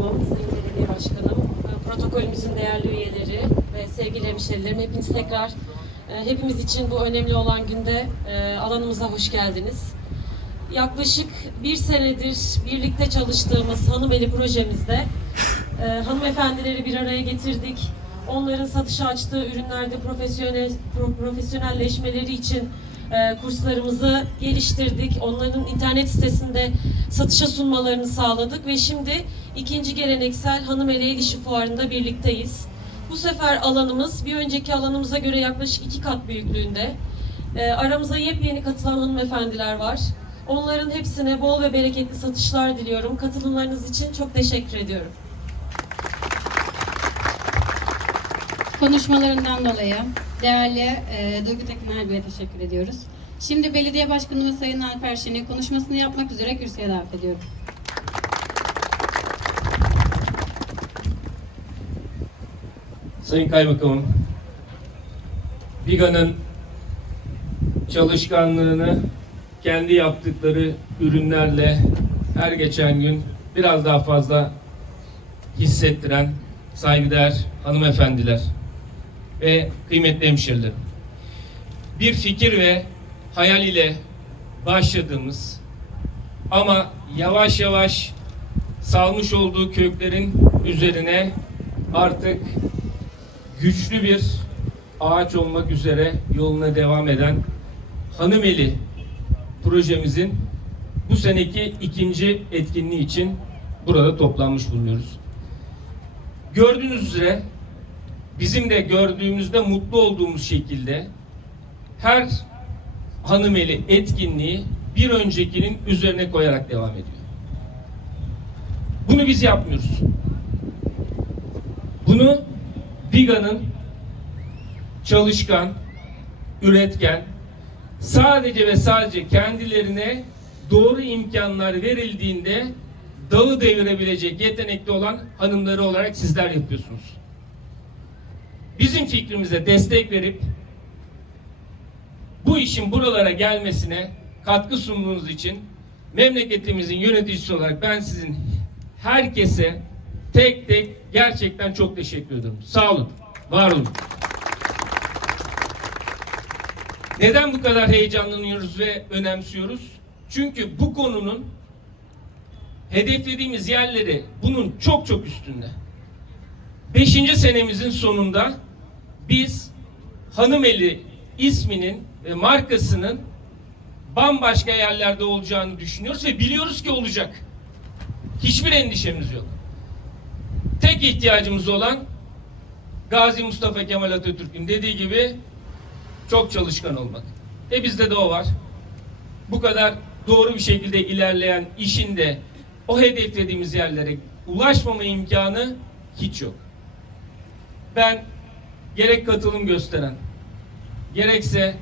Başkanım, Sayın Belediye Başkanım, e, protokolümüzün değerli üyeleri ve sevgili hemşerilerim hepiniz tekrar e, hepimiz için bu önemli olan günde e, alanımıza hoş geldiniz. Yaklaşık bir senedir birlikte çalıştığımız Hanımeli projemizde e, hanımefendileri bir araya getirdik. Onların satışa açtığı ürünlerde profesyonel pro- profesyonelleşmeleri için kurslarımızı geliştirdik. Onların internet sitesinde satışa sunmalarını sağladık ve şimdi ikinci geleneksel Hanımeli El İşi Fuarı'nda birlikteyiz. Bu sefer alanımız bir önceki alanımıza göre yaklaşık iki kat büyüklüğünde. E, aramıza yepyeni katılan hanımefendiler var. Onların hepsine bol ve bereketli satışlar diliyorum. Katılımlarınız için çok teşekkür ediyorum. konuşmalarından dolayı değerli e, Duygu Tekin Erbil'e teşekkür ediyoruz. Şimdi Belediye Başkanımız Sayın Alper Şen'i konuşmasını yapmak üzere kürsüye davet ediyorum. Sayın Kaymakamım, Biga'nın çalışkanlığını kendi yaptıkları ürünlerle her geçen gün biraz daha fazla hissettiren saygıdeğer hanımefendiler ve kıymetli hemşerilerim. Bir fikir ve hayal ile başladığımız ama yavaş yavaş salmış olduğu köklerin üzerine artık güçlü bir ağaç olmak üzere yoluna devam eden Hanımeli projemizin bu seneki ikinci etkinliği için burada toplanmış bulunuyoruz. Gördüğünüz üzere bizim de gördüğümüzde mutlu olduğumuz şekilde her Hanımeli etkinliği bir öncekinin üzerine koyarak devam ediyor. Bunu biz yapmıyoruz. Bunu Biga'nın çalışkan, üretken, sadece ve sadece kendilerine doğru imkanlar verildiğinde dağı devirebilecek yetenekli olan hanımları olarak sizler yapıyorsunuz. Bizim fikrimize destek verip bu işin buralara gelmesine katkı sunduğunuz için memleketimizin yöneticisi olarak ben sizin herkese tek tek gerçekten çok teşekkür ediyorum. Sağ olun, var olun. Neden bu kadar heyecanlanıyoruz ve önemsiyoruz? Çünkü bu konunun hedeflediğimiz yerleri bunun çok çok üstünde. Beşinci senemizin sonunda biz Hanımeli isminin ve markasının bambaşka yerlerde olacağını düşünüyoruz ve biliyoruz ki olacak. Hiçbir endişemiz yok. Tek ihtiyacımız olan Gazi Mustafa Kemal Atatürk'ün dediği gibi çok çalışkan olmak. E bizde de o var. Bu kadar doğru bir şekilde ilerleyen işinde o hedeflediğimiz yerlere ulaşmama imkanı hiç yok. Ben gerek katılım gösteren, gerekse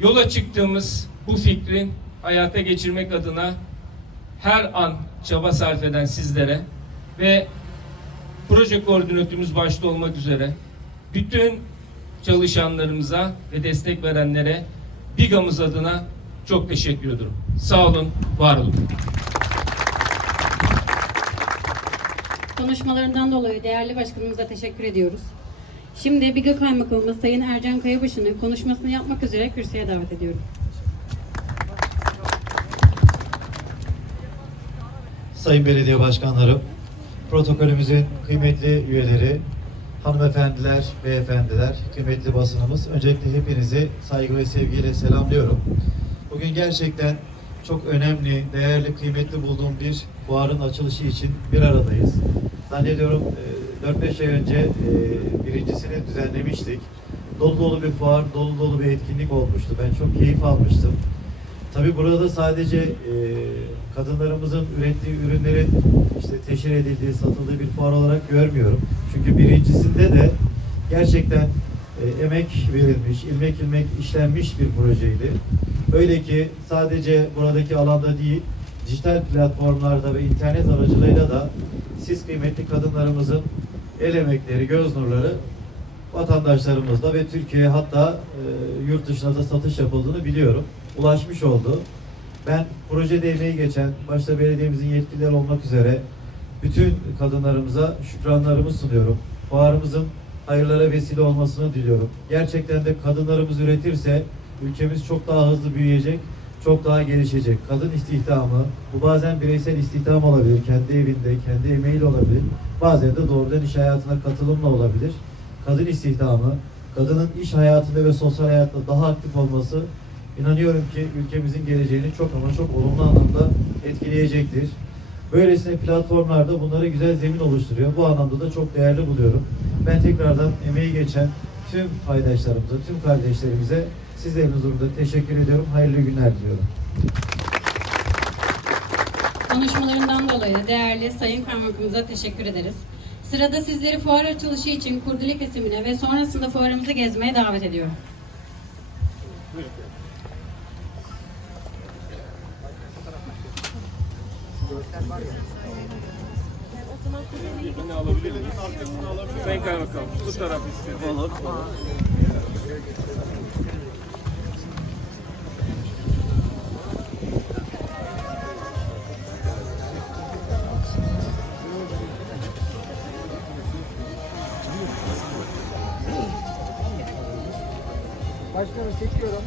yola çıktığımız bu fikrin hayata geçirmek adına her an çaba sarf eden sizlere ve proje koordinatörümüz başta olmak üzere bütün çalışanlarımıza ve destek verenlere Bigamız adına çok teşekkür ediyorum. Sağ olun, var olun. Konuşmalarından dolayı değerli başkanımıza teşekkür ediyoruz. Şimdi Biga Kaymakamımız Sayın Ercan Kayabaşı'nın konuşmasını yapmak üzere kürsüye davet ediyorum. Sayın Belediye Başkanlarım, protokolümüzün kıymetli üyeleri, hanımefendiler, beyefendiler, kıymetli basınımız, öncelikle hepinizi saygı ve sevgiyle selamlıyorum. Bugün gerçekten çok önemli, değerli, kıymetli bulduğum bir fuarın açılışı için bir aradayız. Zannediyorum e, 4-5 ay önce e, birincisini düzenlemiştik. Dolu dolu bir fuar, dolu dolu bir etkinlik olmuştu. Ben çok keyif almıştım. Tabii burada sadece e, kadınlarımızın ürettiği ürünlerin işte teşhir edildiği, satıldığı bir fuar olarak görmüyorum. Çünkü birincisinde de gerçekten e, emek verilmiş, ilmek ilmek işlenmiş bir projeydi. Öyle ki sadece buradaki alanda değil, dijital platformlarda ve internet aracılığıyla da siz kıymetli kadınlarımızın el emekleri, göz nurları vatandaşlarımızla ve Türkiye hatta e, yurt dışına da satış yapıldığını biliyorum. Ulaşmış oldu. Ben projede emeği geçen, başta belediyemizin yetkilileri olmak üzere bütün kadınlarımıza şükranlarımı sunuyorum. Fuarımızın hayırlara vesile olmasını diliyorum. Gerçekten de kadınlarımız üretirse ülkemiz çok daha hızlı büyüyecek, çok daha gelişecek. Kadın istihdamı, bu bazen bireysel istihdam olabilir, kendi evinde, kendi emeğiyle olabilir. Bazen de doğrudan iş hayatına katılımla olabilir. Kadın istihdamı, kadının iş hayatında ve sosyal hayatta daha aktif olması inanıyorum ki ülkemizin geleceğini çok ama çok olumlu anlamda etkileyecektir. Böylesine platformlarda bunlara güzel zemin oluşturuyor. Bu anlamda da çok değerli buluyorum. Ben tekrardan emeği geçen tüm paydaşlarımıza, tüm kardeşlerimize sizlerin huzurunda teşekkür ediyorum. Hayırlı günler diliyorum. Konuşmalarından dolayı değerli Sayın Kaymakamımıza teşekkür ederiz. Sırada sizleri fuar açılışı için kurdele kesimine ve sonrasında fuarımızı gezmeye davet ediyorum. Sayın Kaymakam, bu taraf istedi. Olur. Başkanım çekiyorum.